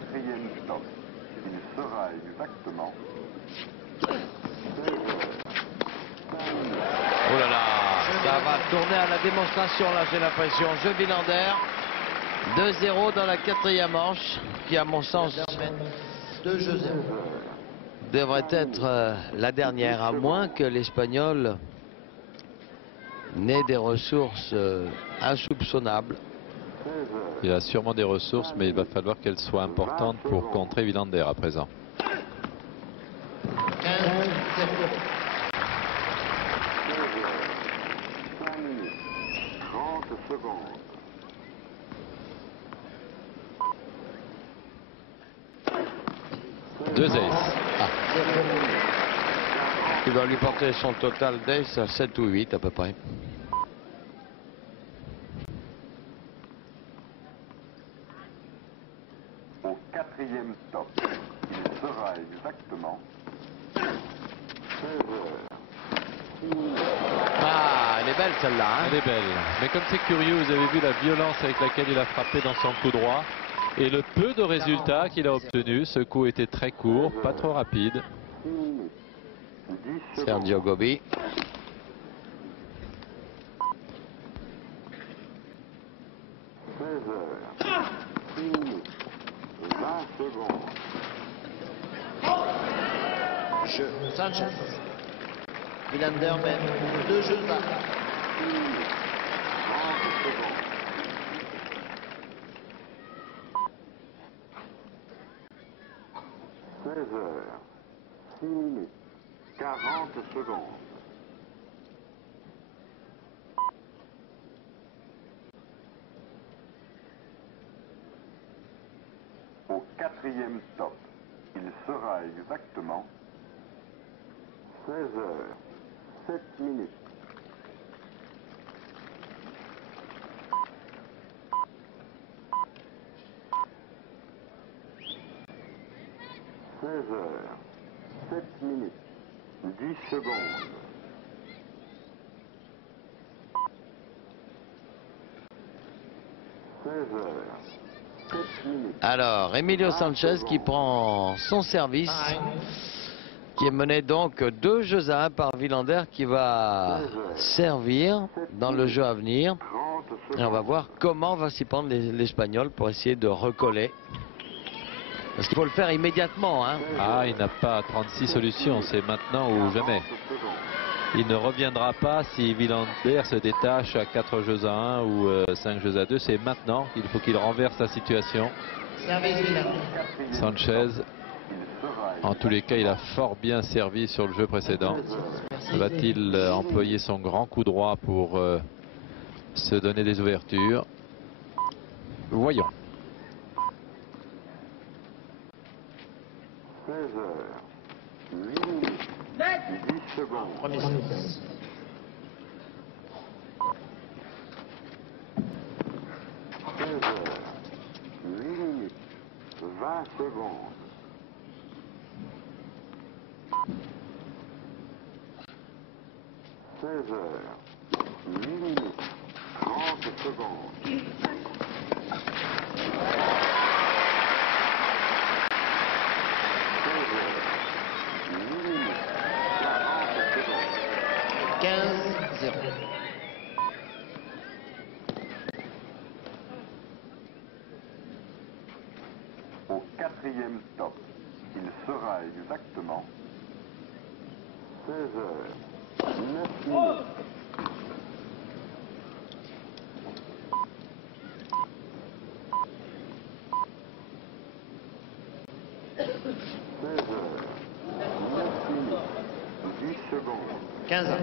quatrième stop. Il sera exactement 16h. Oh là là, ça va tourner à la démonstration là, j'ai l'impression. Jeu Villander, 2-0 dans la quatrième manche, qui à mon sens devrait être la dernière, à moins que l'Espagnol n'ait des ressources insoupçonnables. Il a sûrement des ressources, mais il va falloir qu'elles soient importantes pour contrer Villander à présent. 30 secondes. Deux aces. Il va lui porter son total d'ace à 7 ou 8 à peu près. Au quatrième stop, il sera exactement 16h. Ah, elle est belle celle-là. Hein. Elle est belle. Mais comme c'est curieux, vous avez vu la violence avec laquelle il a frappé dans son coup droit. Et le peu de résultats qu'il a obtenu. Ce coup était très court, pas trop rapide. Sergio Gobi. 16h. 6 minutes. 20 secondes. Jeu Sanchez. Villander mène 2 jeux à 30 secondes. 16h. 6 minutes. 40 secondes. Au quatrième stop, il sera exactement 16h. 7 minutes. 16h. 7 minutes. 10 secondes. 16h. 7 minutes. Alors, Emilio Sanchez qui prend son service, qui est mené donc 2 jeux à 1 par Villander, qui va servir dans le jeu à venir. 30 secondes. Et on va voir comment va s'y prendre l'Espagnol pour essayer de recoller. Parce qu'il faut le faire immédiatement. Hein. Ah, il n'a pas 36 solutions, c'est maintenant ou jamais. 40 secondes. Il ne reviendra pas si Villander se détache à 4 jeux à 1 ou 5 jeux à 2. C'est maintenant qu'il faut qu'il renverse la situation. Sanchez, en tous les cas, il a fort bien servi sur le jeu précédent. Va-t-il employer son grand coup droit pour se donner des ouvertures? Voyons. 16h. 8 minutes. 10 secondes. 16h. 8 minutes. 20 secondes. 16h. 8 minutes. 30 secondes. 15-0. Au quatrième stop, il sera exactement 16h. 9 minutes. 16h. 9 minutes. 10 secondes. 15 ans.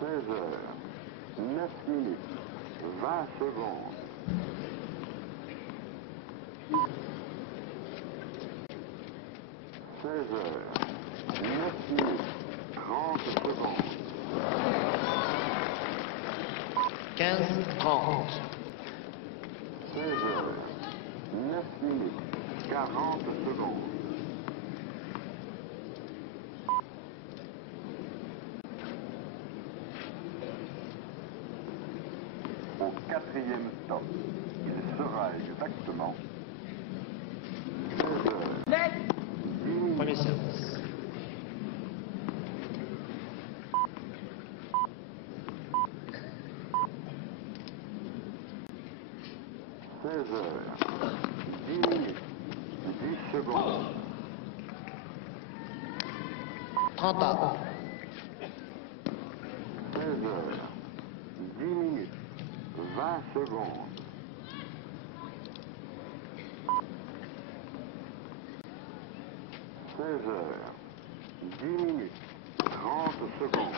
16h. 9 minutes. 20 secondes. 16h. 9 minutes. 30 secondes. 15-30. 16h. 9 minutes. 40 secondes. 16h. Au quatrième stop, il sera exactement 16 heures. Premier service. 16 heures, 10 minutes, 10 secondes. 30 ans. 16 heures, 10 minutes, 20 secondes. 16 heures, 10 minutes, 30 secondes.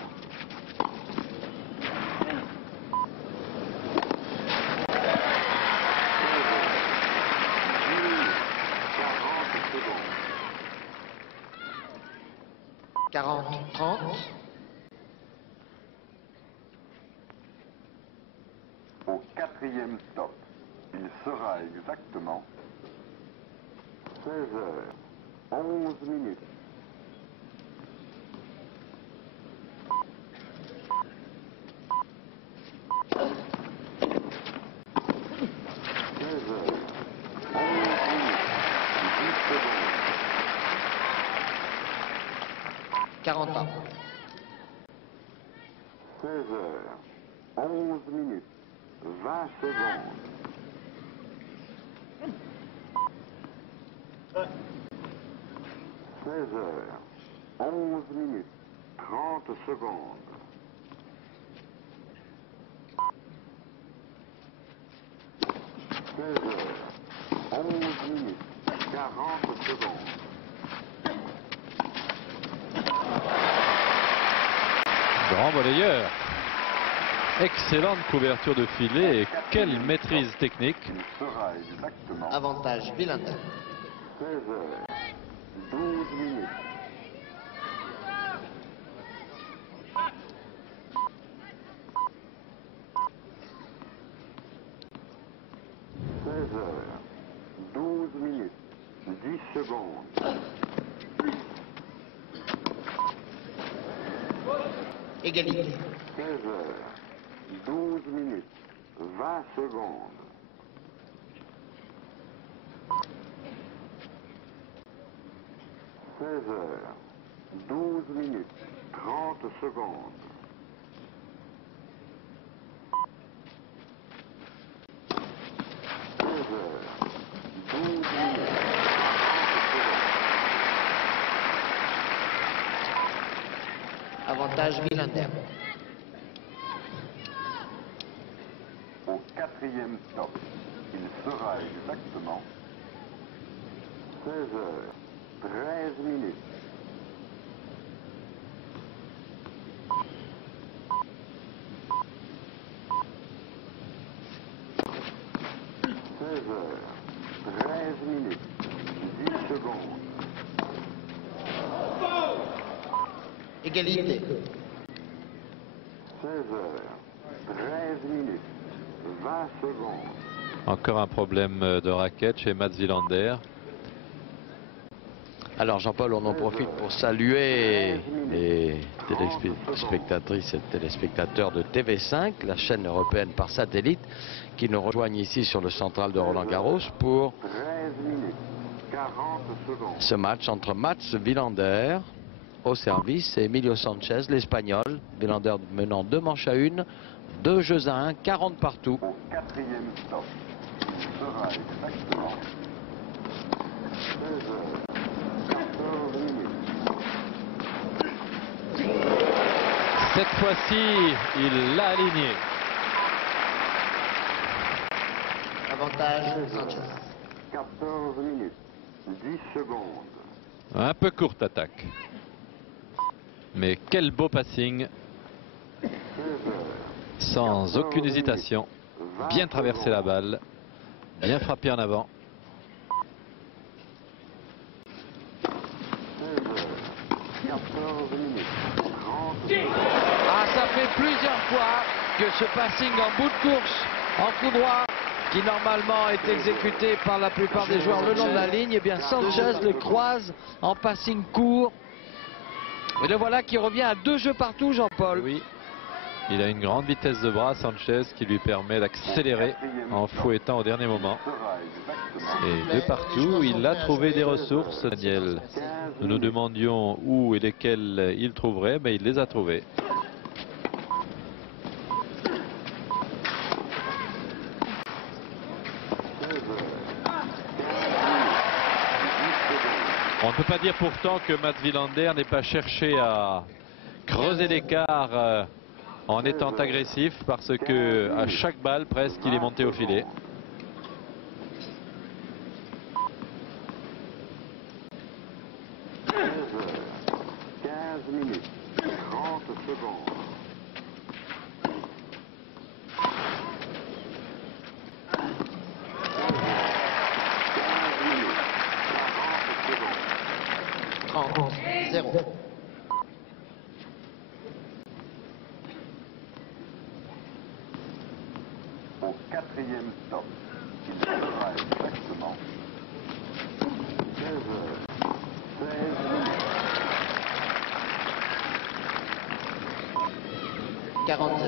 40, 30. Au quatrième stop, il sera exactement 16 heures, 11 minutes. 16 heures, 11 minutes, 10 secondes. 40 ans. 16 heures, 11 minutes, 20 secondes. 16 heures, 11 minutes, 30 secondes. 16 heures, 11 minutes, 40 secondes. Grand volleyeur. Excellente couverture de filet et quelle maîtrise technique. Il sera exactement Avantage Villander. 16 heures, 12 minutes. 16 heures, 12 minutes, 10 secondes. Égalité. 16 heures, 12 minutes, 20 secondes. 16 heures, 12 minutes, 30 secondes. 16 heures, 12 minutes, 30 secondes. Avantage Villander. Au quatrième stop, il sera exactement 16 heures, 13 minutes. 16 heures, 13 minutes, 10 secondes. Égalité. 16 heures, 13 minutes, 20 secondes. Encore un problème de raquette chez Mats Wilander. Alors Jean-Paul, on en profite pour saluer les téléspectatrices et téléspectateurs de TV5, la chaîne européenne par satellite, qui nous rejoignent ici sur le central de Roland-Garros pour 13 minutes, 40 secondes. ce match entre Mats Wilander au service et Emilio Sanchez, l'Espagnol. Wilander menant 2 manches à 1, 2 jeux à 1, 40 partout. Au quatrième stop, il sera exactement 16 heures, 14 minutes. Cette fois-ci, il l'a aligné. Avantage Sanchez. 14 minutes, 10 secondes. Un peu courte attaque. Mais quel beau passing, 16 heures, sans aucune hésitation. Bien traversé la balle, bien frappé en avant. 16 heures, 14 minutes, 30 secondes. Ah, ça fait plusieurs fois que ce passing en bout de course, en coup droit, qui normalement est exécuté par la plupart des joueurs le long de la ligne, et bien Sanchez le croise en passing court. Et le voilà qui revient à 2 jeux partout, Jean-Paul. Oui. Il a une grande vitesse de bras, Sanchez, qui lui permet d'accélérer en fouettant au dernier moment. Et de partout, il a trouvé des ressources, Daniel. Nous nous demandions où et lesquelles il trouverait, mais il les a trouvées. On ne peut pas dire pourtant que Mats Wilander n'ait pas cherché à creuser l'écart en étant agressif, parce que à chaque balle presque il est monté au filet. Au quatrième stop, il sera exactement 40.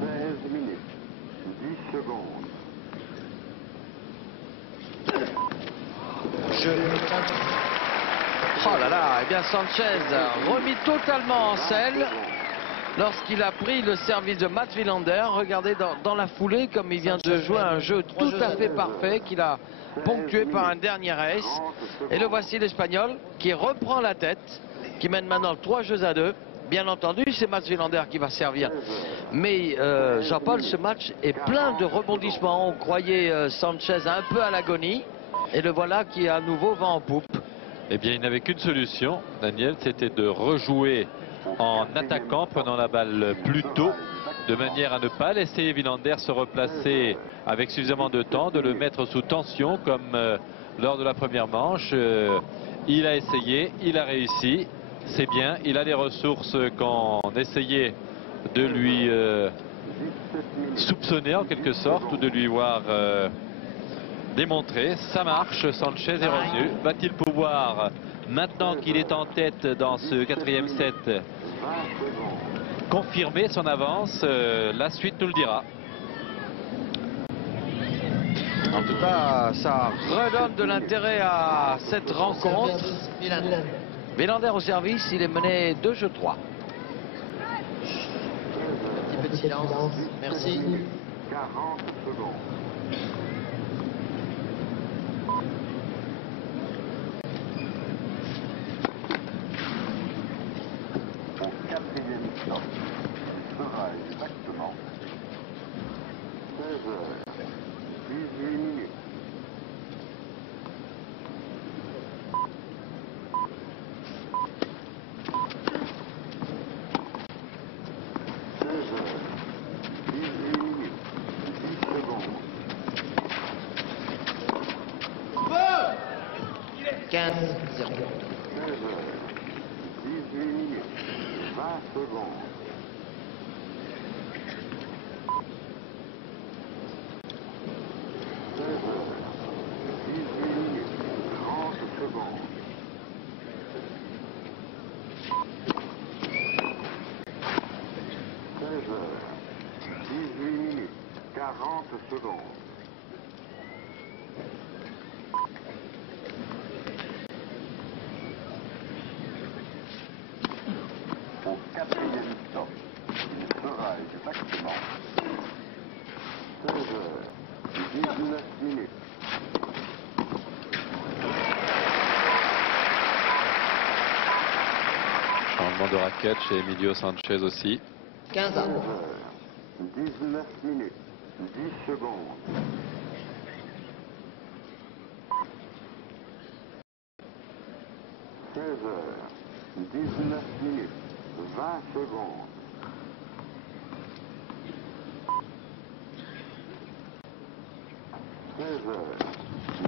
16 minutes, 10 secondes. Oh là là, eh bien Sanchez remis totalement en selle lorsqu'il a pris le service de Mats Wilander. Regardez dans la foulée comme il vient de jouer un jeu tout à fait parfait qu'il a ponctué par un dernier ace. Et le voici l'Espagnol qui reprend la tête, qui mène maintenant 3-2. Bien entendu, c'est Mats Wilander qui va servir. Mais Jean-Paul, ce match est plein de rebondissements. On croyait Sanchez un peu à l'agonie. Et le voilà qui à nouveau va en poupe. Eh bien, il n'avait qu'une solution, Daniel, c'était de rejouer en attaquant, prenant la balle plus tôt, de manière à ne pas laisser Wilander se replacer avec suffisamment de temps, de le mettre sous tension comme lors de la première manche. Il a essayé, il a réussi, c'est bien, il a les ressources qu'on essayait de lui soupçonner en quelque sorte, ou de lui voir démontrer. Ça marche, Sanchez est revenu. Va-t-il pouvoir, maintenant qu'il est en tête dans ce quatrième set, confirmer son avance? La suite nous le dira. En tout cas, ça redonne de l'intérêt à cette rencontre. Wilander au service, il est mené 2-3. Un petit peu de silence. Merci. 40 secondes. Au quatrième stop, il sera exactement 16h18 minutes. 16h18 minutes, 10 secondes. 15-0. 16h18 minutes, 20 secondes. 16h18 minutes, 30 secondes. 16h18 minutes, 40 secondes. 19 minutes. Changement de raquette chez Emilio Sanchez aussi. 15 ans. 19 minutes, 10 secondes. 19 minutes, 20 secondes.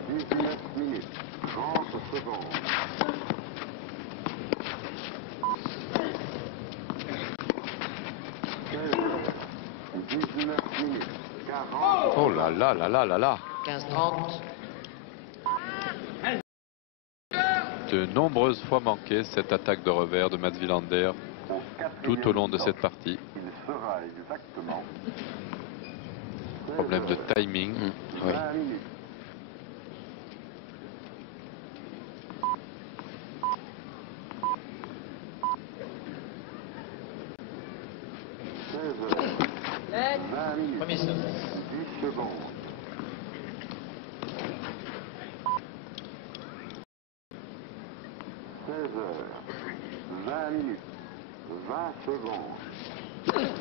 19 minutes, 30 secondes. 19 minutes, 40. Oh là là là là là là. 15-30. de nombreuses fois manqué cette attaque de revers de Mats Wilander Au tout au long de stop, cette partie. il sera exactement Problème de timing. Oui. 20 minutes. Premier set. 10 secondes. 20 minutes. 20 secondes.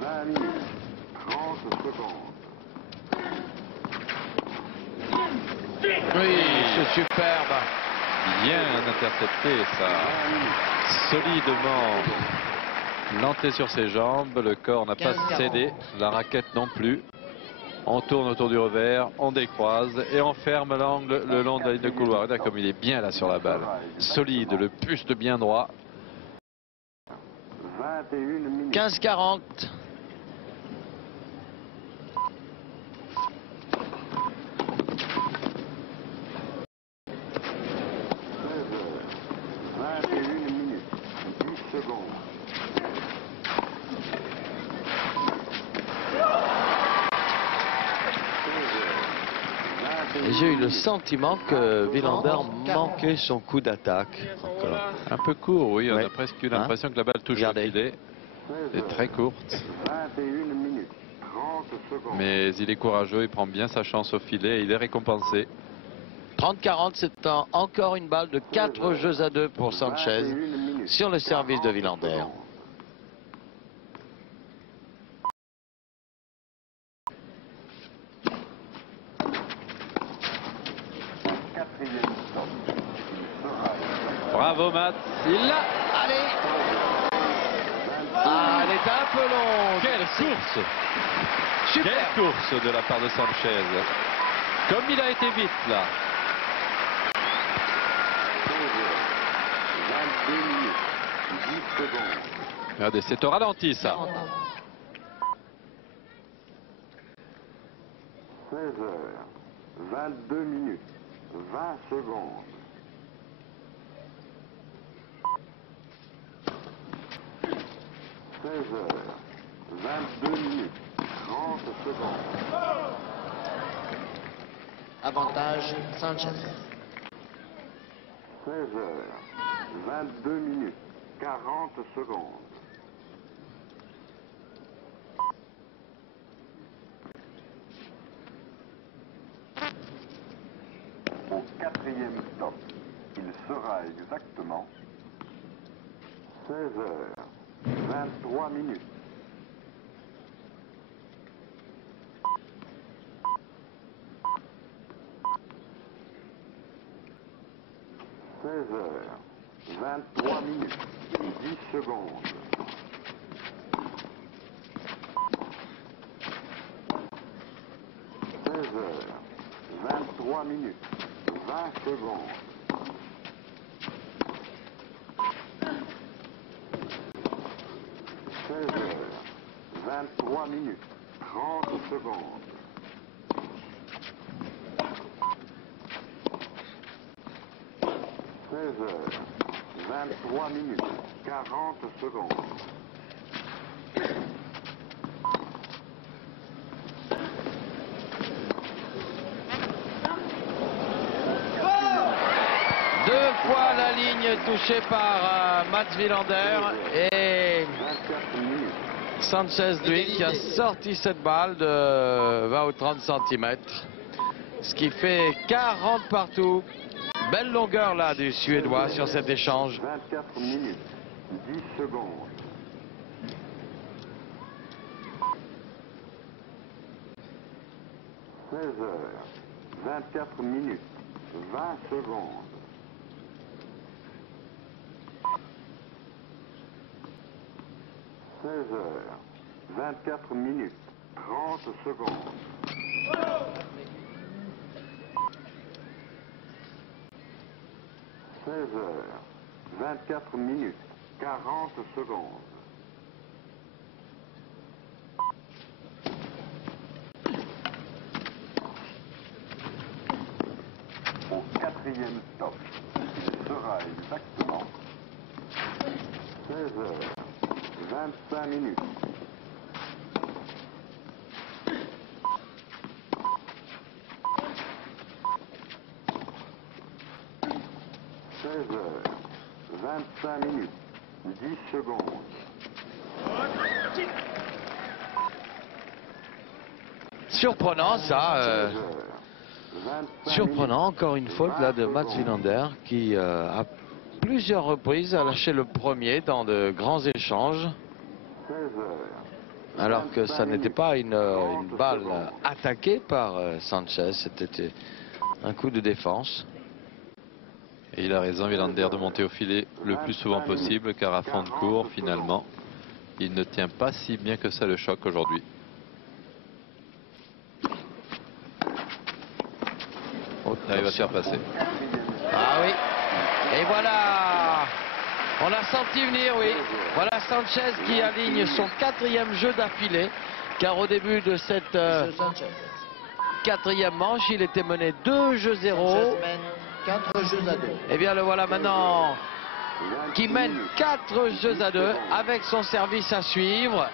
20 minutes. 30 secondes. Oui, c'est superbe. Bien intercepté, ça. 20 minutes. Solidement planté sur ses jambes. Le corps n'a pas 15-40. cédé. La raquette non plus. On tourne autour du revers, on décroise et on ferme l'angle le long de la ligne de couloir. Regarde comme il est bien là sur la balle. Solide, le buste bien droit. 21 minutes. 15-40. 21 minutes. 10 secondes. Et j'ai eu le sentiment que Wilander manquait son coup d'attaque. Encore. Un peu court, oui. On Ouais. a presque eu l'impression que la balle touche le Regardez. filet. C'est très courte. 21 minutes. 30 secondes. Mais il est courageux, il prend bien sa chance au filet et il est récompensé. 30-40, c'est encore une balle de 4 jeux à 2 pour Sanchez 21 minutes. sur le service de 40 Wilander. secondes. Quatrième stop. Il sera Bravo Matt. Il l'a. Allez. Ah, elle est un peu longue. Quelle course! Super. Quelle course de la part de Sanchez. Comme il a été vite là. 22 minutes. 10 secondes. Regardez, c'est au ralenti ça. 40 ans. 16 heures. 22 minutes. 20 secondes. 16 heures. 22 minutes. 30 secondes. Avantage Sanchez. 16 heures. 22 minutes. 40 secondes. 4e stop. Il sera exactement 16 heures 23 minutes. 16 heures 23 minutes. 10 secondes. 16 heures 23 minutes. 20 secondes. 16 heures 23 minutes. 30 secondes. 16 heures 23 minutes. 40 secondes. 2 fois la ligne touchée par Mats Wilander et 24 minutes. Sanchez lui qui a sorti cette balle de 20 ou 30 cm. Ce qui fait 40 partout. Belle longueur là du Suédois sur cet échange. 24 minutes. 10 secondes. 16 heures 24 minutes. 20 secondes. 16 heures 24 minutes. 30 secondes. 16 heures 24 minutes. 40 secondes. 16 quatrième stop. Il sera exactement 16h25 minutes. 16h25 minutes. 10 secondes. Surprenant ça, surprenant encore une faute là de Mats Wilander qui à plusieurs reprises a lâché le premier dans de grands échanges. Alors que ça n'était pas une balle attaquée par Sanchez, c'était un coup de défense. Et il a raison, Wilander, de monter au filet le plus souvent possible, car à fond de cours, finalement, il ne tient pas si bien que ça le choc aujourd'hui. Il arrive à se faire passer. Ah oui, et voilà, on l'a senti venir, oui. Voilà Sanchez qui aligne son 4e jeu d'affilée, car au début de cette Sanchez. 4e manche, il était mené 2-0. Sanchez mène 4 jeux à 2. Et bien le voilà maintenant qui mène 4-2 avec son service à suivre.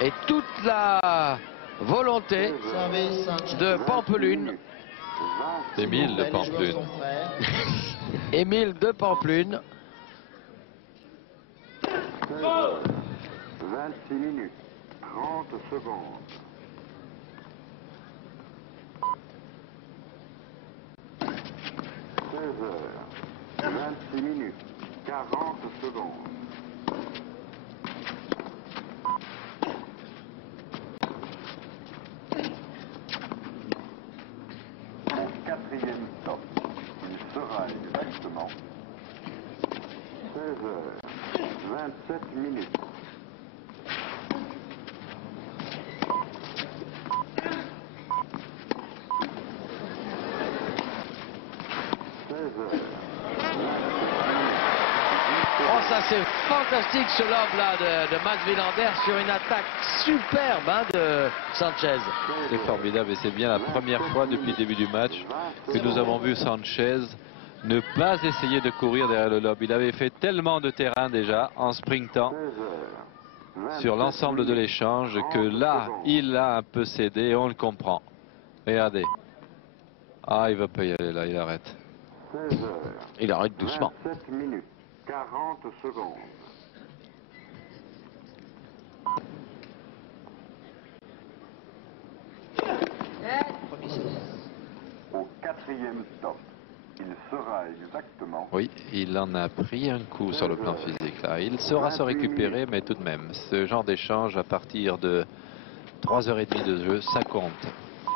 Et toute la volonté Service Sanchez. de Pampelune. Émile de Les joueurs Pampelune. sont prêts. Émile de Pampelune. 26 minutes. 30 secondes. 26 minutes. 40 secondes. Au 4e stop, il sera exactement 16h27 minutes. 16h. Oh, ça c'est fantastique ce lob là de Mats Wilander sur une attaque superbe hein, de Sanchez. C'est formidable et c'est bien la première fois depuis le début du match que nous avons vu Sanchez ne pas essayer de courir derrière le lob. Il avait fait tellement de terrain déjà en sprintant sur l'ensemble de l'échange que là, il a un peu cédé et on le comprend. Regardez. Ah, il va pas y aller là, il arrête. 16h. Il arrête doucement. 27 minutes. 40 secondes. Premier service. Au 4e stop, il sera exactement Oui, il en a pris un coup sur le plan physique là. Il saura se récupérer, mais tout de même, ce genre d'échange à partir de 3h30 de jeu, ça compte.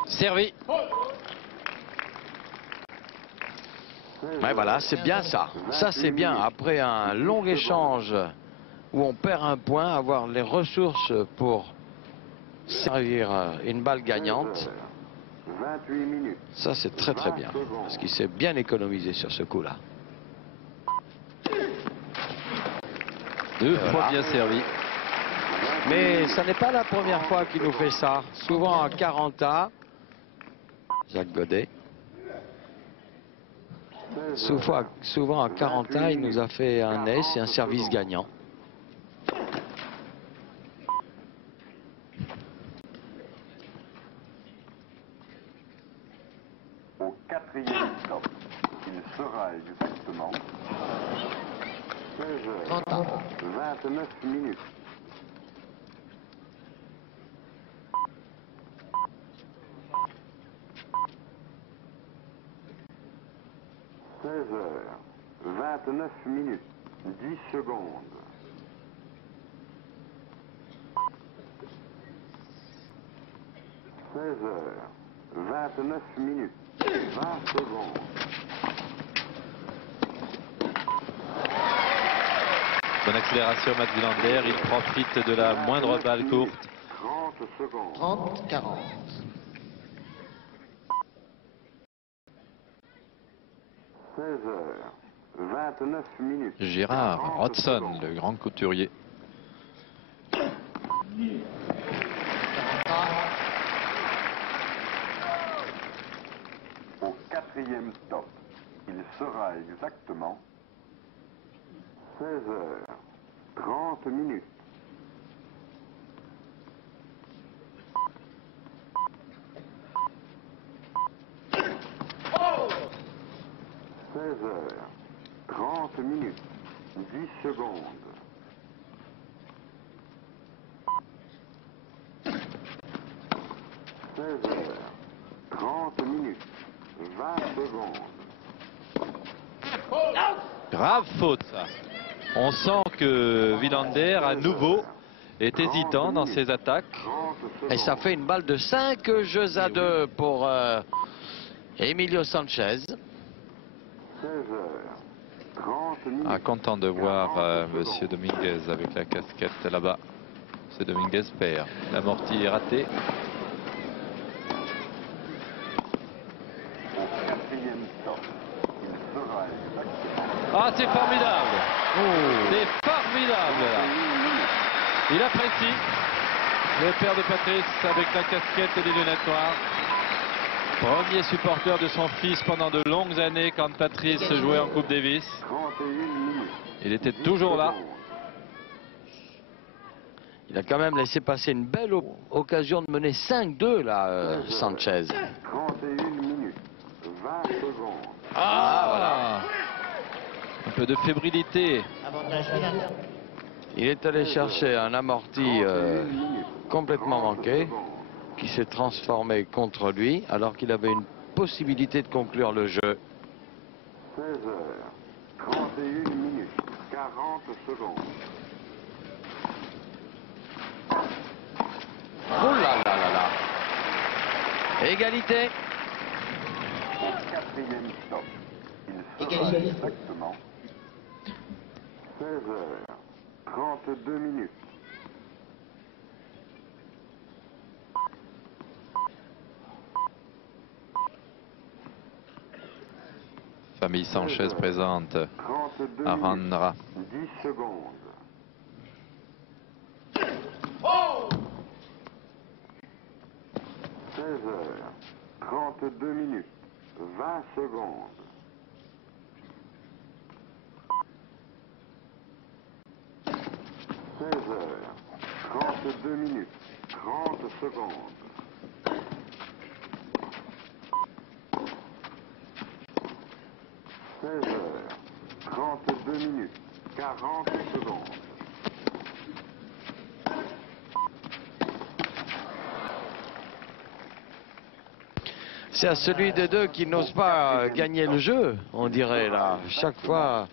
Servi. Ouais, voilà, c'est bien ça. Ça c'est bien. Après un long échange où on perd un point, avoir les ressources pour servir une balle gagnante, 28 minutes. ça c'est très très bien. Parce qu'il s'est bien économisé sur ce coup-là. Deux voilà. fois bien servi. Mais ça n'est pas la première fois qu'il nous fait ça. Souvent à 40A, Jacques Godet. Souvent à 40A, il nous a fait un ace et un service gagnant. Au 4e stop, il sera exactement 16h29 minutes. 16h29 minutes. 10 secondes. 16h29 minutes. 20 secondes. Bonne accélération, Mats Wilander. Il profite de la moindre balle courte. 30 secondes. 30, 40. 16h29 minutes. Gérard 40 Hodgson, secondes. le grand couturier. Au 4e quatrième stop. Il sera exactement 16h30. 16h30. 10 secondes. 16h30. 20 secondes. Grave faute, ça. On sent que Villander, à nouveau, est hésitant dans ses attaques. 30 Et ça fait une balle de 5 jeux à 2 pour Emilio Sanchez. 16h30. Ah, content de voir Monsieur Dominguez avec la casquette là-bas. Monsieur Dominguez perd. L'amorti est raté. Au quatrième stop. Il sera exactement Ah, c'est formidable. C'est formidable, là. Il apprécie. Le père de Patrice avec la casquette et les lunettes noires. Premier supporter de son fils pendant de longues années quand Patrice jouait en Coupe Davis. 31. Il était toujours là. Il a quand même laissé passer une belle occasion de mener 5-2 là, Sanchez. 31. 20 secondes. Ah, un peu de fébrilité. Avantage Villander. Il est allé chercher un amorti complètement manqué qui s'est transformé contre lui alors qu'il avait une possibilité de conclure le jeu. 16h31. 40 secondes. Oh là là là là. Égalité. Au quatrième stop. Il sera Égalité. exactement 16h32. Famille Sanchez présente 32 à Ranra. 10 secondes. 16h32. 20 secondes. 16h32. 30 secondes. 16h32. 40 secondes. C'est à celui des deux qui n'ose pas gagner le jeu, on dirait là. Chaque fois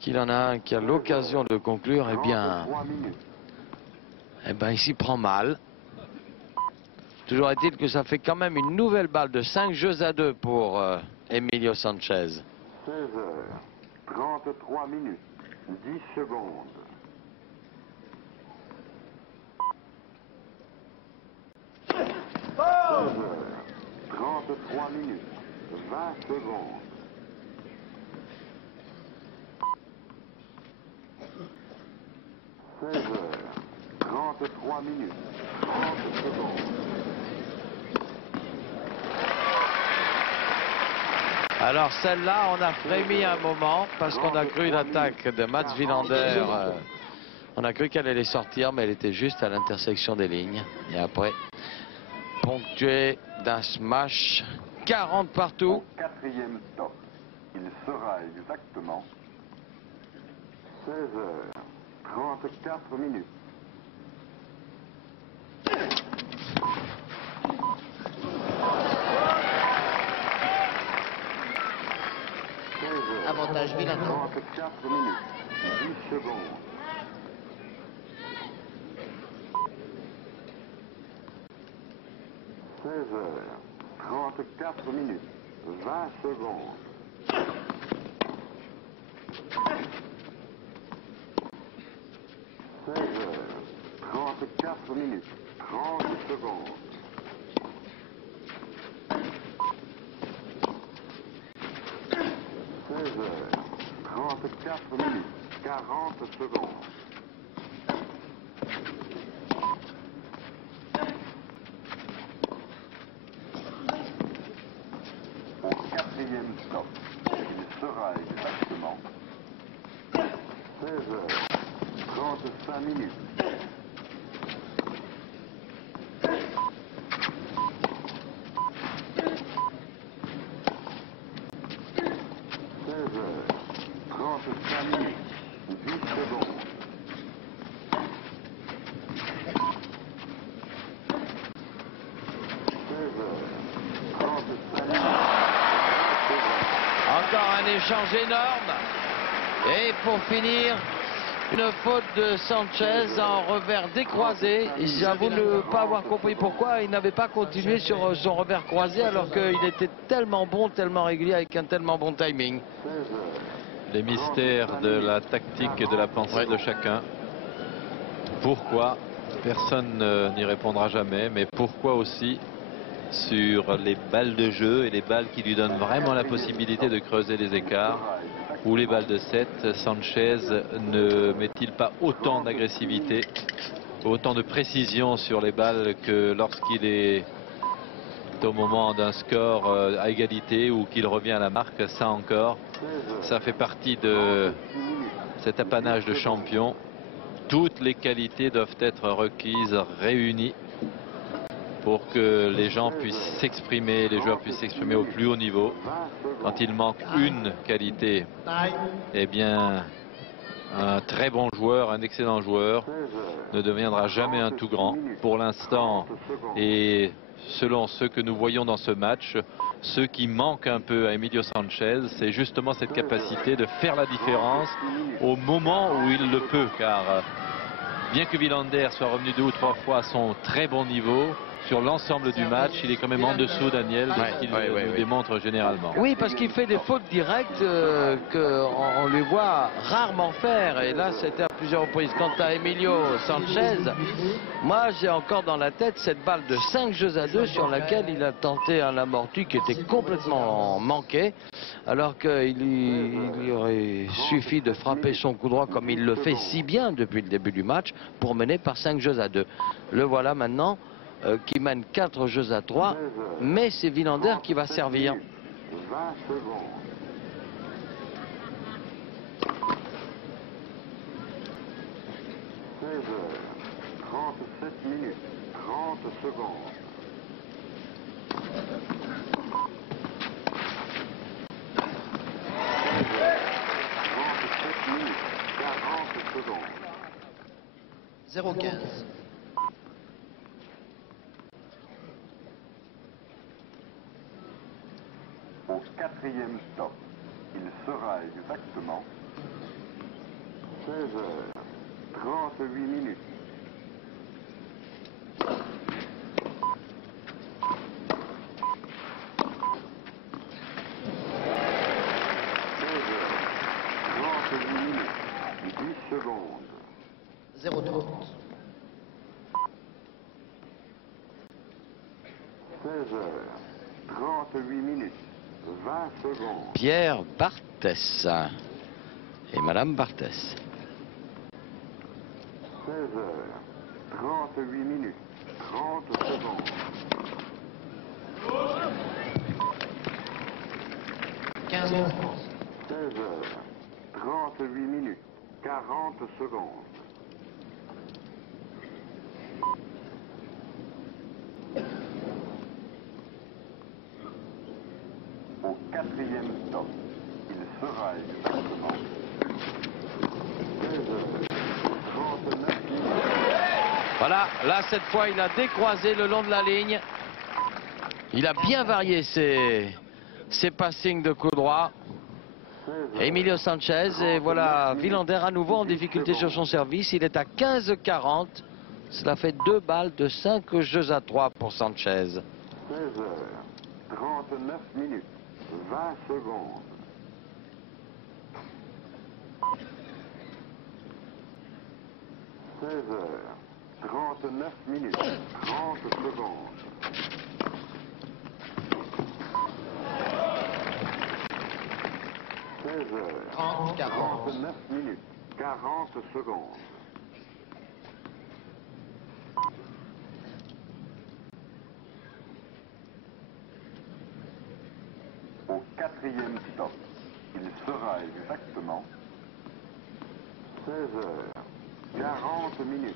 qu'il en a un qui a l'occasion de conclure, eh bien, 33 minutes. il s'y prend mal. Toujours est-il que ça fait quand même une nouvelle balle de 5 jeux à 2 pour Emilio Sanchez. 16h33. 10 secondes. 16h33. 20 secondes. 16h33. 30 secondes. Alors celle-là, on a frémi un moment parce qu'on a cru l'attaque de Mats Wilander. On a cru qu'elle allait sortir, mais elle était juste à l'intersection des lignes. Et après, ponctué d'un smash, 40 partout. Au quatrième stop. Il sera exactement 16h34. Avantage Villander. 34 10 secondes. 16h34. 20 secondes. 16h34. 30 secondes. 16h34. 40 secondes. 4e stop. Il sera exactement 16h35. 10 secondes. 16h35. Encore un échange énorme. Et pour finir, une faute de Sanchez en revers décroisé. J'avoue ne pas avoir compris pourquoi il n'avait pas continué sur son revers croisé alors qu'il était tellement bon, tellement régulier avec un tellement bon timing. Les mystères de la tactique et de la pensée de chacun. Pourquoi? Personne n'y répondra jamais, mais pourquoi aussi sur les balles de jeu et les balles qui lui donnent vraiment la possibilité de creuser les écarts, ou les balles de 7, Sanchez ne met-il pas autant d'agressivité, autant de précision sur les balles que lorsqu'il est au moment d'un score à égalité ou qu'il revient à la marque? Ça encore, ça fait partie de cet apanage de champion. Toutes les qualités doivent être requises, réunies pour que les gens puissent s'exprimer, les joueurs puissent s'exprimer au plus haut niveau. Quand il manque une qualité, eh bien, un très bon joueur, un excellent joueur ne deviendra jamais un tout grand. Pour l'instant, et selon ce que nous voyons dans ce match, ce qui manque un peu à Emilio Sanchez, c'est justement cette capacité de faire la différence au moment où il le peut. Car bien que Villander soit revenu 2 ou 3 fois à son très bon niveau, sur l'ensemble du match, il est quand même en dessous, Daniel, de ce qu'il nous démontre généralement. Oui, parce qu'il fait des fautes directes qu'on lui voit rarement faire. Et là, c'était à plusieurs reprises. Quant à Emilio Sanchez, moi, j'ai encore dans la tête cette balle de 5 jeux à 2 sur laquelle il a tenté un amorti qui était complètement manqué. Alors qu'il lui aurait suffi de frapper son coup droit comme il le fait si bien depuis le début du match pour mener par 5 jeux à 2. Le voilà maintenant. Qui mène 4 jeux à 3, mais c'est Villander qui va servir. 20 secondes. 16h37, 30 secondes. 40 secondes. 0,15. Au 4e stop, il sera exactement 16h38. 10 secondes. 0,30. 16h38. 20 secondes. Pierre Barthès et Madame Barthès. 16h38. 30 secondes. 15 minutes. 16h38. 40 secondes. 4e stop, il sera exactement 16h39. Voilà, là cette fois il a décroisé le long de la ligne. Il a bien varié ses passings de coup droit. Emilio Sanchez, et voilà Villander à nouveau en difficulté sur son service. Il est à 15-40. Cela fait 2 balles de 5 jeux à 3 pour Sanchez. 16h39, 20 secondes. 16h39, 30 secondes. 16h39, 40 secondes. 4 au 4e stop. Il sera exactement 16h40.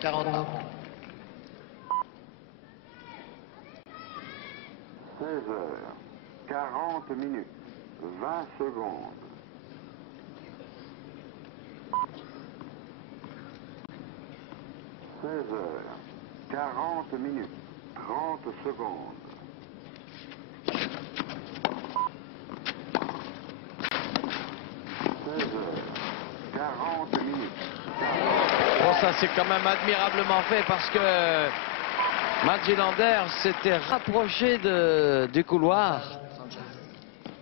40 ans. 16h40, 20 secondes. 16h40, 30 secondes. 16h40. Bon, ça c'est quand même admirablement fait parce que Mats Wilander s'était rapproché du couloir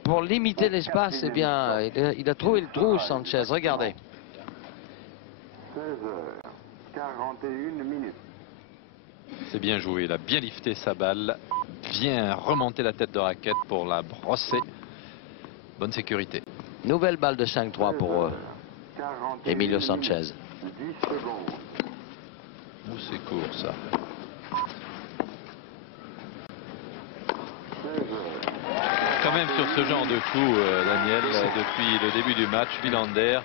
pour limiter l'espace. Eh bien, il a trouvé le trou, Sanchez. Regardez. 16h41. C'est bien joué, il a bien lifté sa balle, bien remonté la tête de raquette pour la brosser. Bonne sécurité. Nouvelle balle de 5-3 pour Emilio Sanchez. 10 secondes. Ouh, c'est court ça. 16h. Quand même sur ce genre de coup, Daniel, depuis le début du match, Wilander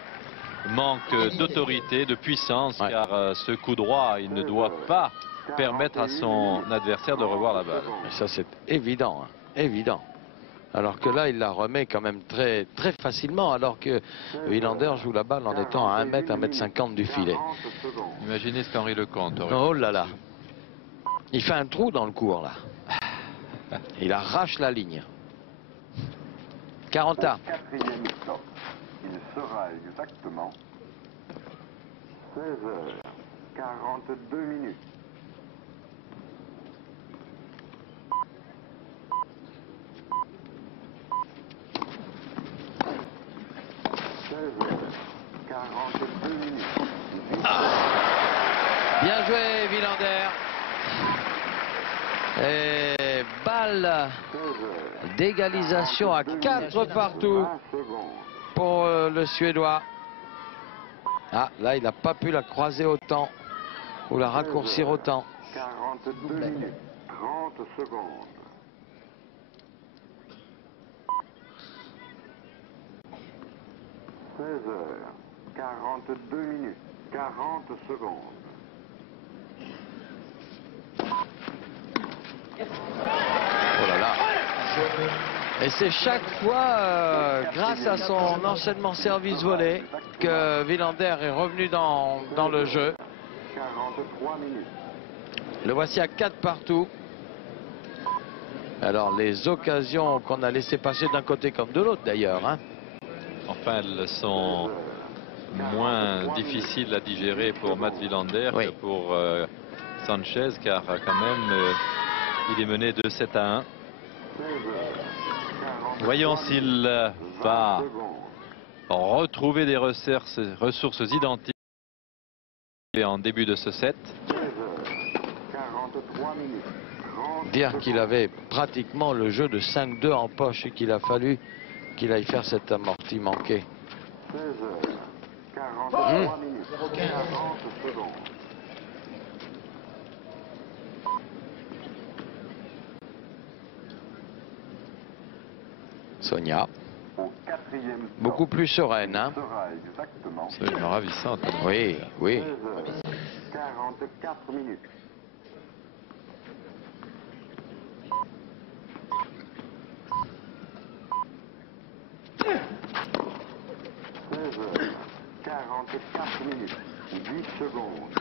manque d'autorité, de puissance, car ce coup droit, il ne doit pas permettre à son adversaire de revoir la balle. Et ça c'est évident, hein, évident. Alors que là, il la remet quand même très facilement, alors que Wilander joue la balle en étant à 1 mètre, 1 mètre 50 du filet. Imaginez ce qu'Henri Lecomte aurait Oh là là. Il fait un trou dans le court, là. Il arrache la ligne. 40 ans. 4e stop. Il sera exactement 16h42. 16h42. Bien joué, Wilander. Et balle d'égalisation à 4 partout pour le Suédois. Ah, là, il n'a pas pu la croiser autant ou la raccourcir autant. 42 minutes, 30 secondes. 16h42, 40 secondes. Oh là là. Et c'est chaque fois, grâce à son enchaînement service-volé, que Wilander est revenu dans le jeu. 43 minutes. Le voici à 4 partout. Alors, les occasions qu'on a laissées passer d'un côté comme de l'autre, d'ailleurs. Hein. Enfin, elles sont moins difficiles à digérer pour Mats Wilander que pour Sanchez, car quand même, il est mené de 7-1. Voyons s'il va retrouver des ressources identiques en début de ce set. Dire qu'il avait pratiquement le jeu de 5-2 en poche et qu'il a fallu qu'il aille faire cet amorti manqué. 43 minutes, 40 secondes. Sonia, Au 4e stop, beaucoup plus sereine. Hein. sera exactement C'est une ravissante. Oui, oui. 16h44 minutes. 16h44 minutes, 10 secondes.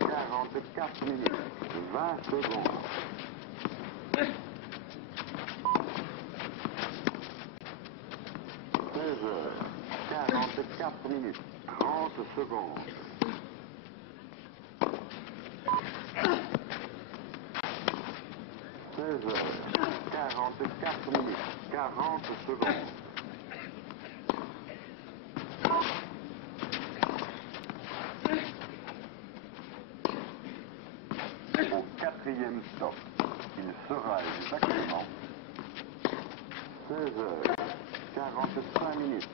16h44 minutes, 20 secondes. 16h44 minutes, 30 secondes. 16h44 minutes, 40 secondes. 16h44 4e stop. Il sera exactement 16h45.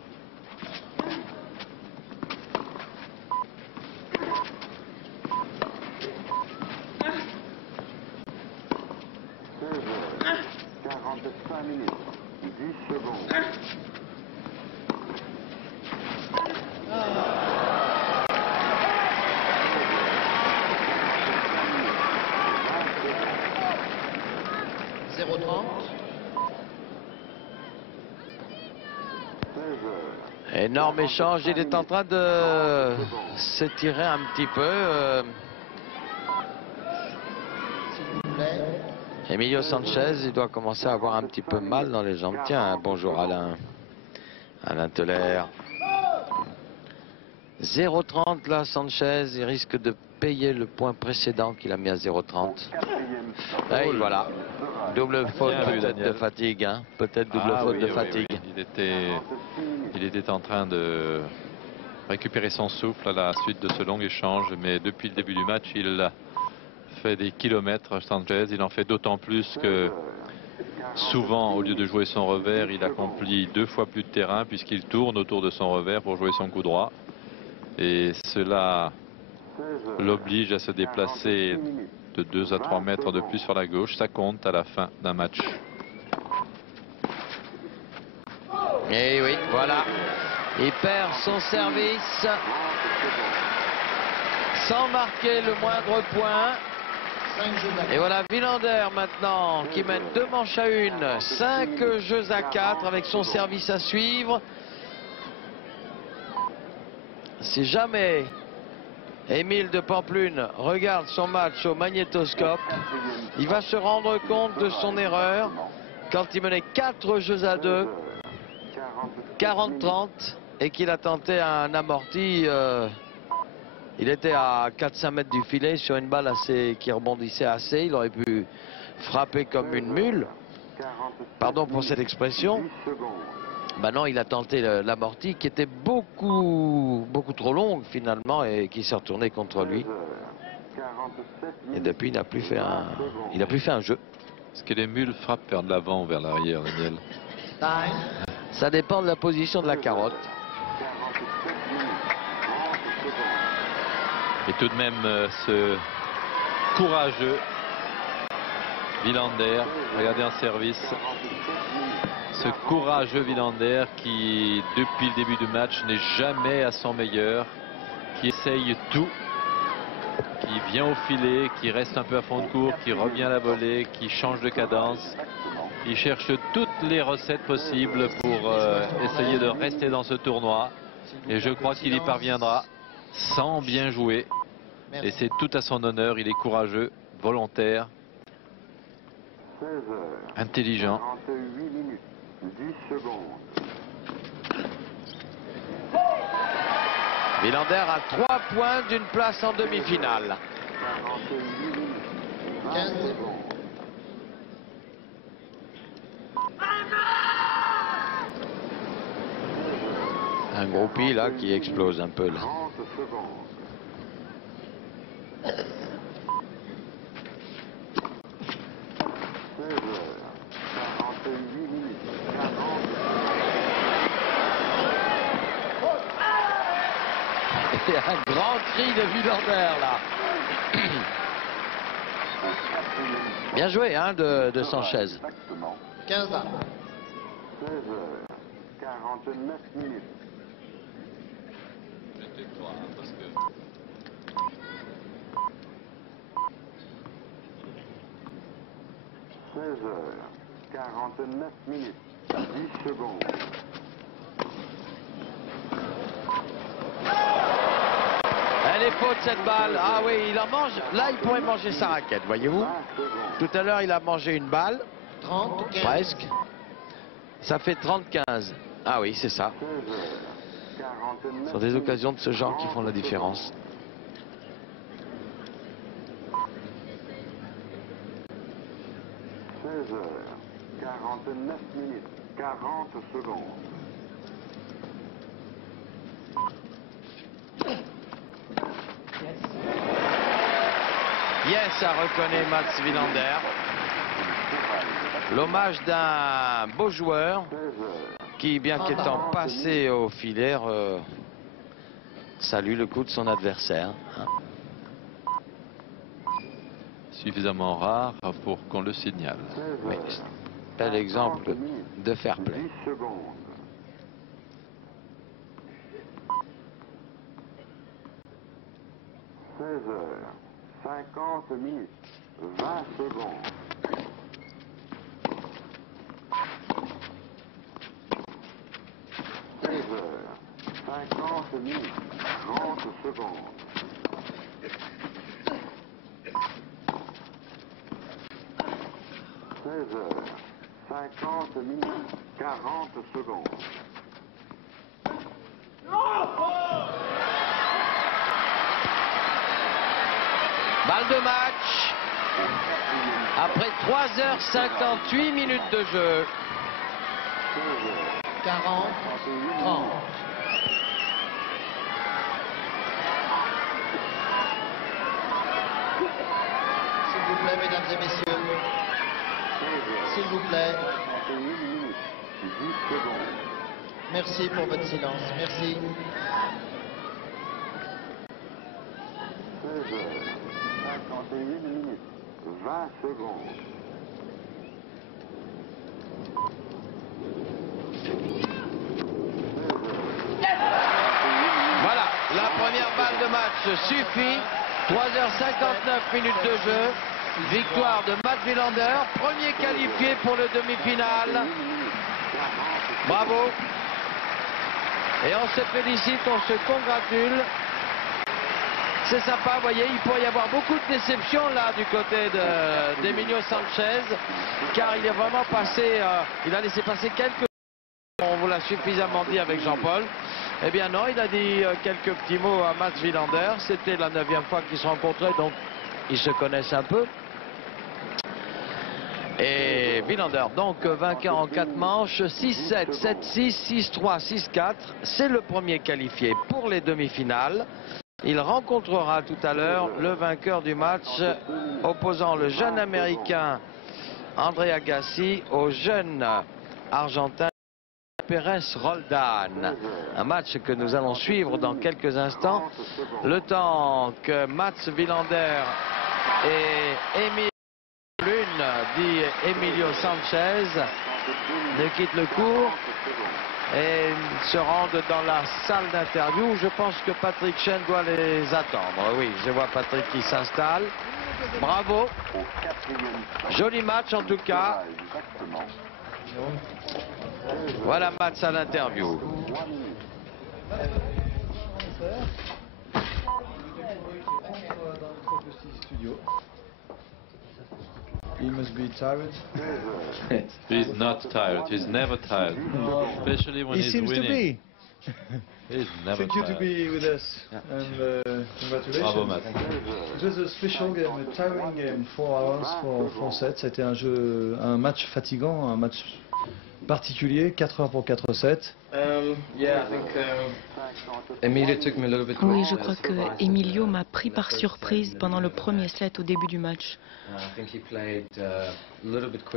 16h45, 10 secondes. Énorme échange, il est en train de s'étirer un petit peu. Emilio Sanchez, il doit commencer à avoir un petit peu mal dans les jambes. Tiens, bonjour Alain. Alain Teller. 0,30 là, Sanchez, il risque de payer le point précédent qu'il a mis à 0,30. Et voilà, double faute peut-être de fatigue, hein. Peut-être double faute de fatigue. Oui. Il était en train de récupérer son souffle à la suite de ce long échange, mais depuis le début du match, il a fait des kilomètres, Sanchez. Il en fait d'autant plus que souvent, au lieu de jouer son revers, il accomplit 2 fois plus de terrain puisqu'il tourne autour de son revers pour jouer son coup droit. Et cela l'oblige à se déplacer de 2 à 3 mètres de plus sur la gauche. Ça compte à la fin d'un match. Et oui, voilà. Il perd son service sans marquer le moindre point. Et voilà Wilander maintenant qui mène 2 manches à 1, 5 jeux à 4 avec son service à suivre. Si jamais Émile de Pamplune regarde son match au magnétoscope, il va se rendre compte de son erreur quand il menait 4 jeux à 2, 40-30 et qu'il a tenté un amorti. Il était à 4-5 mètres du filet sur une balle qui rebondissait assez. Il aurait pu frapper comme une mule. Pardon pour cette expression. Ben non, il a tenté l'amorti qui était beaucoup trop longue finalement et qui s'est retourné contre lui. Et depuis, il n'a plus fait un jeu. Est-ce que les mules frappent vers de l'avant ou vers l'arrière, Daniel? Ça dépend de la position de la carotte. Et tout de même, ce courageux Wilander, regardez en service, ce courageux Wilander qui, depuis le début du match, n'est jamais à son meilleur, qui essaye tout, qui vient au filet, qui reste un peu à fond de cours, qui revient à la volée, qui change de cadence. Il cherche toutes les recettes possibles pour essayer de rester dans ce tournoi. Et je crois qu'il y parviendra sans bien jouer. Et c'est tout à son honneur. Il est courageux, volontaire, intelligent. 10 secondes. Wilander a 3 points d'une place en demi-finale. 15 secondes. Un groupie là qui explose un peu là. 30 secondes. 16h48. Et un grand cri de Wilander là. Bien joué hein, de Sanchez. Exactement. 15 ans. 16h49. 16h49, 10 secondes. Elle est faute cette balle. Ah oui, il en mange. Là, il pourrait manger sa raquette, voyez-vous. Tout à l'heure, il a mangé une balle. 30, 15. Presque. Ça fait 30-15. Ah oui, c'est ça. Ce sont des occasions de ce genre qui font la différence. 16h49, 40 secondes. Yes, ça reconnaît Mats Wilander. L'hommage d'un beau joueur qui, bien qu'étant passé au filaire, salue le coup de son adversaire. Suffisamment rare pour qu'on le signale. Mais bel exemple de fair play. 10 secondes. 50 minutes. 20 secondes. 50 minutes. 30 secondes. 50 minutes. 40 secondes. Balle de match. Après 3h58 minutes de jeu. 40, 30. S'il vous plaît, mesdames et messieurs. S'il vous plaît. 51 minutes. 10 secondes. Merci pour votre silence. Merci. 51 minutes. 20 secondes. Voilà, la première balle de match suffit. 3h59 minutes de jeu. Victoire de Mats Wilander, premier qualifié pour le demi-finale. Bravo. Et on se félicite, on se congratule. C'est sympa, vous voyez, il pourrait y avoir beaucoup de déceptions là du côté d'Emilio Sanchez, car il est vraiment passé, il a laissé passer quelques... On vous l'a suffisamment dit avec Jean-Paul. Eh bien non, il a dit quelques petits mots à Mats Wilander. C'était la 9e fois qu'ils se rencontraient, donc ils se connaissent un peu. Et Wilander, donc vainqueur en 4 manches, 6-7, 7-6, 6-3, 6-4. C'est le premier qualifié pour les demi-finales. Il rencontrera tout à l'heure le vainqueur du match opposant le jeune américain André Agassi au jeune argentin Pérez Roldan. Un match que nous allons suivre dans quelques instants. Le temps que Mats Wilander et dit Emilio Sanchez, ne quittent le cours et se rendent dans la salle d'interview. Je pense que Patrick Chen doit les attendre. Oui, je vois Patrick qui s'installe. Bravo. Joli match en tout cas. Voilà Mats à l'interview. He must be tired. He's not tired. He's never tired, especially when He he's seems winning. to be. He's never Thank you to tired. be with us, and congratulations. Bravo, Mats. It was a special game, a tiring game, 4 hours for 4 sets. C'était un match fatigant, un match particulier, 4 heures pour 4 sets. Oui, je crois que Emilio m'a pris par surprise pendant le premier set au début du match.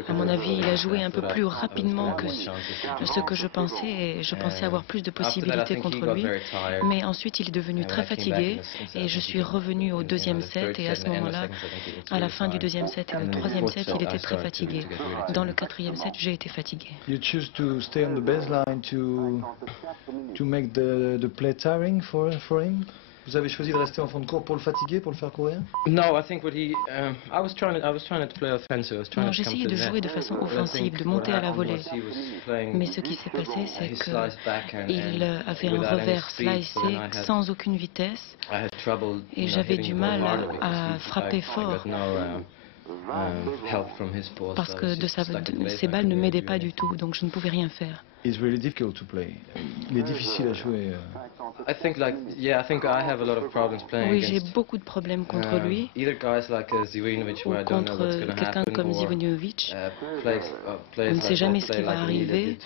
À mon avis, il a joué un peu plus rapidement que ce que je pensais et je pensais avoir plus de possibilités contre lui. Mais ensuite, il est devenu très fatigué et je suis revenu au deuxième set et à ce moment-là, à la fin du deuxième set et le troisième set, il était très fatigué. Dans le quatrième set, j'ai été fatigué. You choose to stay on the baseline to make the play tiring for him? Vous avez choisi de rester en fond de cours pour le fatiguer, pour le faire courir? Non, j'essayais de jouer de façon offensive, de monter à la volée. Mais ce qui s'est passé, c'est qu'il avait un revers slicé sans aucune vitesse et j'avais du mal à frapper fort parce que ses balles ne m'aidaient pas du tout, donc je ne pouvais rien faire. It's really difficult to play. Il est difficile à jouer. Oui, j'ai beaucoup de problèmes contre lui ou contre quelqu'un comme Zivojinovic. On ne sait jamais ce qui va arriver.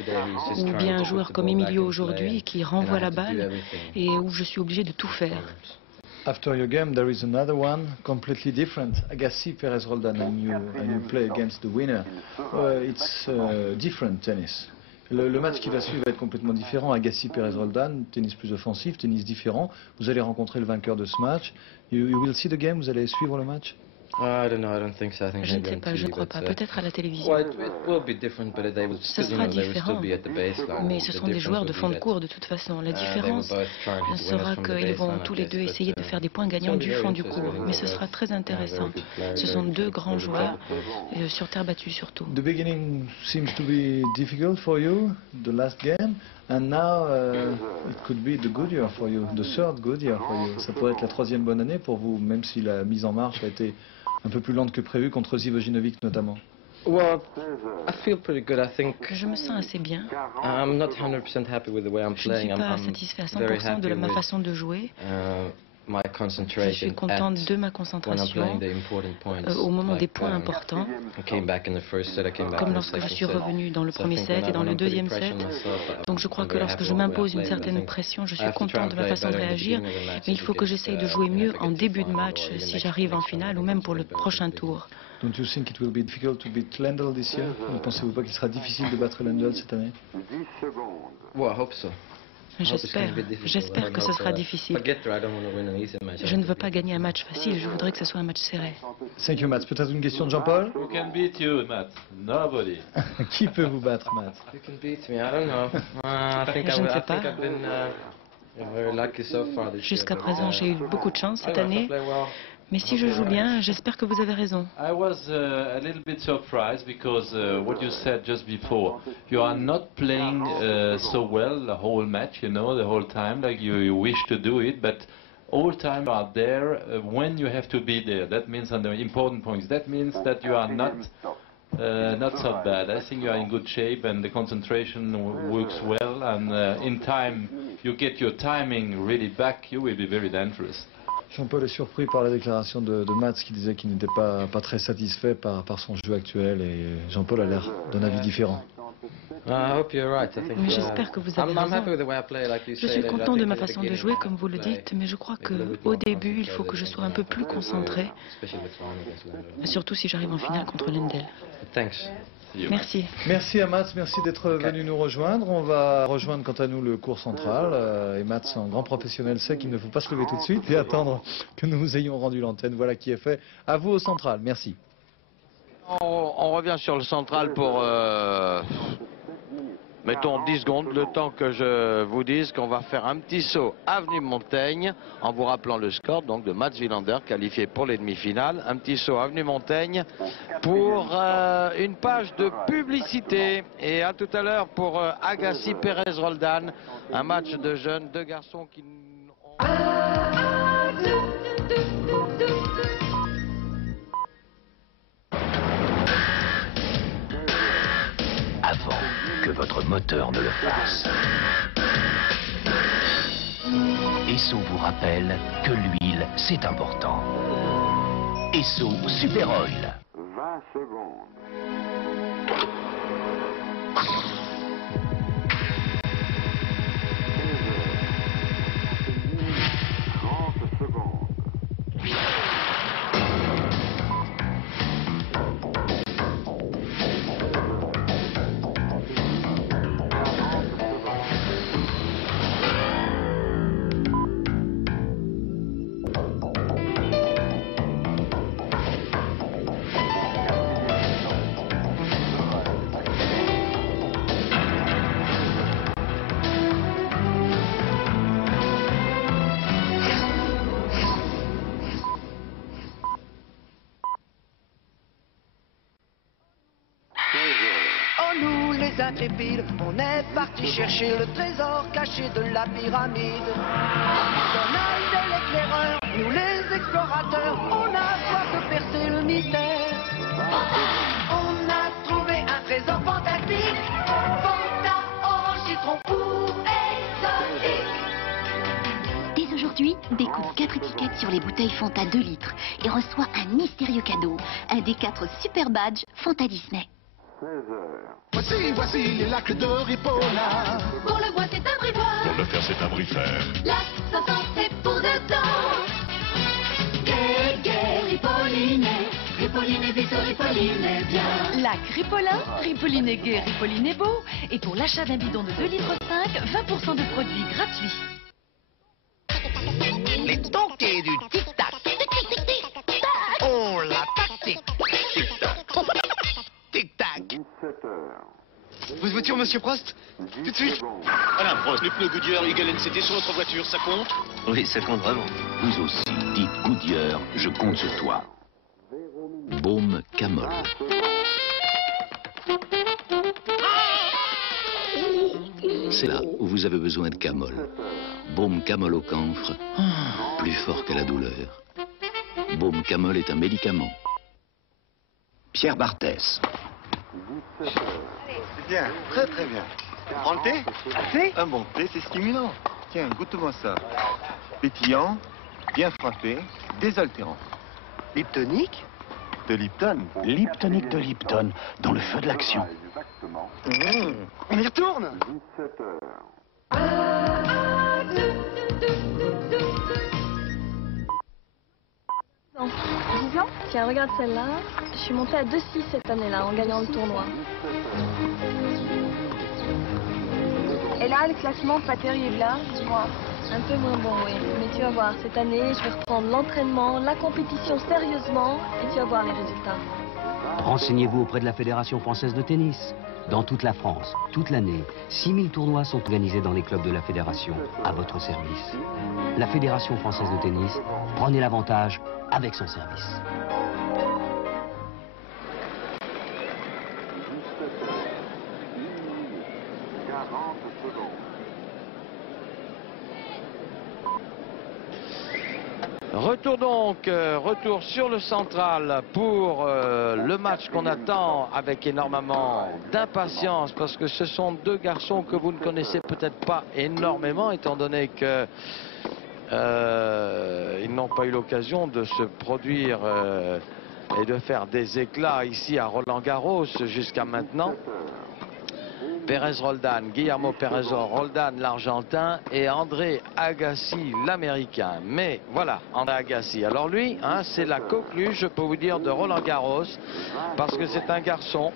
Ou bien un joueur comme Emilio aujourd'hui qui renvoie la balle et où je suis obligé de tout faire. After your game, there is another one completely different. Agassi, Perez, Roldan, and you play against the winner. It's different tennis. Le match qui va suivre va être complètement différent. Agassi, Perez, Roldan, tennis plus offensif, tennis différent. Vous allez rencontrer le vainqueur de ce match. You will see the game. Vous allez suivre le match. Je ne sais pas, je ne crois pas. Peut-être à la télévision. Ce sera différent, mais ce sont des joueurs de fond de cours de toute façon. La différence sera qu'ils vont tous les deux essayer de faire des points gagnants du fond du cours. Mais ce sera très intéressant. Ce sont deux grands joueurs, sur terre battue surtout. The beginning seems to be difficult for you, the last game. And now it could be the good year for you, the third good year for you. Ça pourrait être la troisième bonne année pour vous, même si la mise en marche a été un peu plus lente que prévu contre Zivojinovic notamment. Je me sens assez bien. Je ne suis pas satisfait à 100% de ma façon de jouer. Je suis contente de ma concentration au moment des points importants, comme lorsque je suis revenu dans le premier set et dans le deuxième set. Donc je crois que lorsque je m'impose une certaine pression, je suis contente de ma façon de réagir, mais il faut que j'essaye de jouer mieux en début de match si j'arrive en finale ou même pour le prochain tour. Don't you think it will be difficult to beat Lendl this year? Ne pensez-vous pas qu'il sera difficile de battre Lendl cette année? J'espère que ce sera difficile. Je ne veux pas gagner un match facile, je voudrais que ce soit un match serré. Thank you, Mats. Peut-être une question de Jean-Paul? Who can beat you, Matt? Nobody. Qui peut vous battre, Mats? Je ne sais pas. Jusqu'à présent, j'ai eu beaucoup de chance cette année. Mais si je joue bien, j'espère que vous avez raison. I was a little bit surprised because what you said just before, you are not playing so well the whole match, you know, the whole time, like you wish to do it, but all time you are there when you have to be there. That means on the important points. That means that you are not so bad. I think you are in good shape and the concentration works well, and in time you get your timing really back, you will be very dangerous. Jean-Paul est surpris par la déclaration de Mats qui disait qu'il n'était pas très satisfait par son jeu actuel, et Jean-Paul a l'air d'un avis différent. Mais j'espère que vous avez raison. Je suis content de ma façon de jouer, comme vous le dites, mais je crois qu'au début, il faut que je sois un peu plus concentré, surtout si j'arrive en finale contre Lendl. Merci. Merci à Mats, merci d'être venu nous rejoindre. On va rejoindre quant à nous le cours central. Et Mats, en grand professionnel, sait qu'il ne faut pas se lever tout de suite et attendre que nous ayons rendu l'antenne. Voilà qui est fait. À vous au central. Merci. On revient sur le central pour, mettons 10 secondes, le temps que je vous dise qu'on va faire un petit saut avenue Montaigne, en vous rappelant le score donc de Mats Wilander, qualifié pour les demi-finales. Un petit saut avenue Montaigne pour une page de publicité. Et à tout à l'heure pour Agassi, Perez, Roldan, un match de jeunes, deux garçons qui ont... Avant que votre moteur ne le fasse. Esso vous rappelle que l'huile, c'est important. Esso Super Oil. 20 secondes. 30 secondes. Intrépides, on est parti chercher le trésor caché de la pyramide. Dans l'œil de l'éclaireur, nous les explorateurs, on a soif de percer le mystère. On a trouvé un trésor fantastique, Fanta, orange, citron ou exotique. Dès aujourd'hui, découvre 4 étiquettes sur les bouteilles Fanta 2 litres et reçoit un mystérieux cadeau, un des 4 super badges Fanta Disney. 16 heures. Voici les lacs de Ripolla. Pour le bois, c'est un brivoire. Pour le faire, c'est un brifère. Lac 60, c'est pour dedans. Ripoline est vite, Ripoline est bien. Lac Ripolin, Ripoline est gai, Ripoline est beau. Et pour l'achat d'un bidon de 2,5 litres, 20% de produits gratuits. Les toquets du tic-tac. Oh, la tactique. Tic-tac. Tic-tac. 17h. Vous êtes voiture, monsieur Prost? Tout de suite. Alain Prost, les pneus Goodyear Eagle NCT sur votre voiture, ça compte? Oui, ça compte vraiment. Vous aussi, dites Goodyear, je compte sur toi. Baume Camol. C'est là où vous avez besoin de Camol. Baume Camol au camphre, plus fort que la douleur. Baume Camol est un médicament. Pierre Barthès. C'est bien, très très bien. Prends le thé? Un bon thé, c'est stimulant. Tiens, goûte-moi ça. Pétillant, bien frappé, désaltérant. Liptonique? De Lipton. Liptonique de Lipton, dans le feu de l'action. Exactement. On y retourne? 17h. Non. 10 ans? Tiens, regarde celle-là. Je suis montée à 2,6 cette année-là en gagnant le tournoi. Et là, le classement pas terrible, là, tu vois. Un peu moins bon, oui. Mais tu vas voir, cette année, je vais reprendre l'entraînement, la compétition sérieusement, et tu vas voir les résultats. Renseignez-vous auprès de la Fédération française de tennis. Dans toute la France, toute l'année, 6000 tournois sont organisés dans les clubs de la Fédération, à votre service. La Fédération française de tennis, prenez l'avantage avec son service. Retour donc, retour sur le central pour le match qu'on attend avec énormément d'impatience parce que ce sont deux garçons que vous ne connaissez peut-être pas énormément étant donné que ils n'ont pas eu l'occasion de se produire et de faire des éclats ici à Roland-Garros jusqu'à maintenant. Pérez Roldan, Guillermo Pérez Roldan, l'Argentin, et André Agassi, l'Américain. Mais voilà, André Agassi. Alors lui, hein, c'est la coqueluche, je peux vous dire, de Roland-Garros, parce que c'est un garçon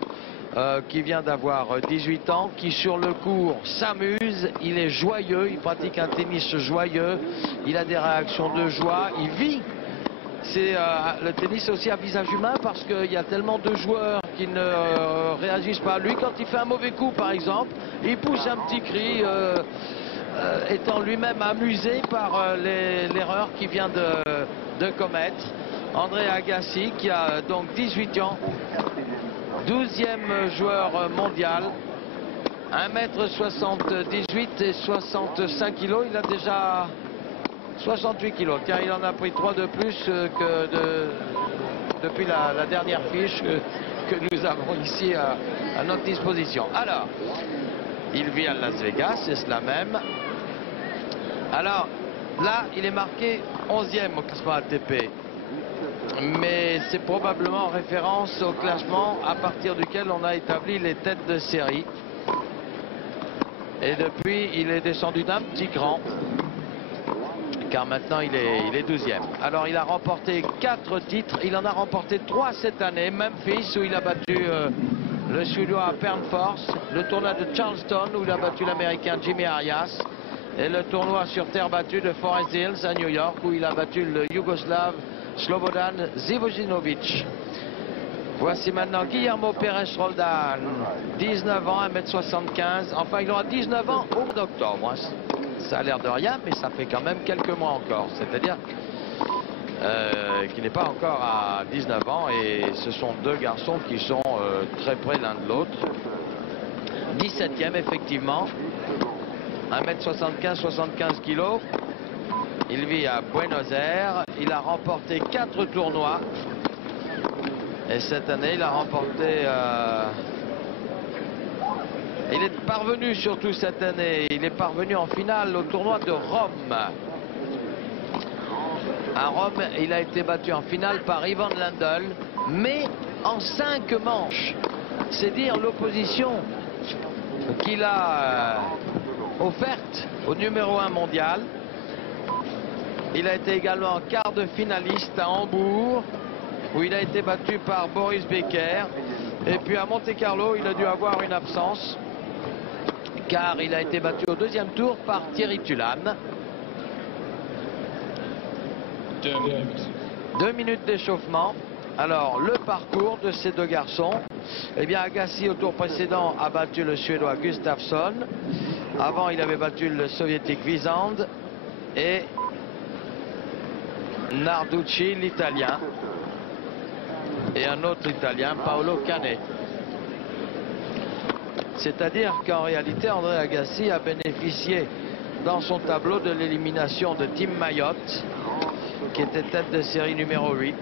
qui vient d'avoir 18 ans, qui sur le court s'amuse, il est joyeux, il pratique un tennis joyeux, il a des réactions de joie, il vit. C'est le tennis aussi à visage humain parce qu'il y a tellement de joueurs qui ne réagissent pas. Lui, quand il fait un mauvais coup, par exemple, il pousse un petit cri, étant lui-même amusé par l'erreur qu'il vient de commettre. André Agassi, qui a donc 18 ans, 12e joueur mondial, 1m78 et 65 kg. Il a déjà 68 kilos, car il en a pris 3 de plus que depuis la dernière fiche que nous avons ici à notre disposition. Alors, il vit à Las Vegas, c'est cela même. Alors, là, il est marqué 11e au classement ATP. Mais c'est probablement en référence au classement à partir duquel on a établi les têtes de série. Et depuis, il est descendu d'un petit cran. Car maintenant il est 12e. Alors il a remporté 4 titres, il en a remporté 3 cette année. Memphis où il a battu le Suédois Pernfors, le tournoi de Charleston où il a battu l'Américain Jimmy Arias et le tournoi sur terre battue de Forest Hills à New York où il a battu le Yougoslave Slobodan Živojinovic. Voici maintenant Guillermo Pérez Roldan, 19 ans, 1m75, enfin il aura 19 ans au mois d'octobre. Ça a l'air de rien, mais ça fait quand même quelques mois encore. C'est-à-dire qu'il n'est pas encore à 19 ans. Et ce sont deux garçons qui sont très près l'un de l'autre. 17e, effectivement. 1m75, 75 kg. Il vit à Buenos Aires. Il a remporté 4 tournois. Et cette année, il a remporté... Il est parvenu surtout cette année, il est parvenu en finale au tournoi de Rome. À Rome, il a été battu en finale par Ivan Lendl, mais en 5 manches. C'est dire l'opposition qu'il a offerte au numéro 1 mondial. Il a été également quart de finaliste à Hambourg. où il a été battu par Boris Becker. Et puis à Monte-Carlo, il a dû avoir une absence, car il a été battu au deuxième tour par Thierry Tulane. 2 minutes d'échauffement. Alors, le parcours de ces deux garçons. Eh bien, Agassi, au tour précédent, a battu le Suédois Gustafsson. Avant, il avait battu le Soviétique Wiesand. Et Narducci, l'Italien. Et un autre Italien, Paolo Cane. C'est-à-dire qu'en réalité, André Agassi a bénéficié dans son tableau de l'élimination de Tim Mayotte, qui était tête de série numéro 8.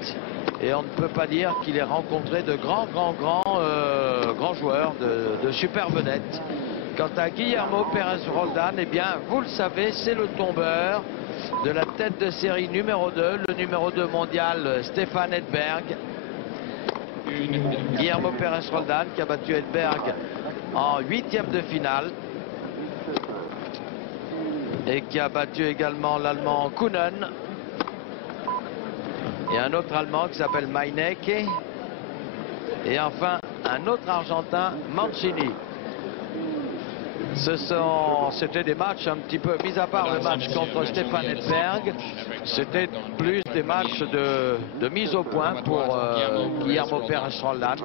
Et on ne peut pas dire qu'il ait rencontré de grands joueurs, de super vedettes. Quant à Guillermo Pérez Roldan, eh bien, vous le savez, c'est le tombeur de la tête de série numéro 2, le numéro 2 mondial Stefan Edberg. Guillermo Pérez Roldan qui a battu Edberg en 8e de finale. Et qui a battu également l'Allemand Kuhnen. Et un autre Allemand qui s'appelle Meinecke. Et enfin, un autre Argentin, Mancini. C'était des matchs un petit peu, mis à part le match contre Stefan Edberg, c'était plus des matchs de mise au point pour Guillermo Pérez Roldan.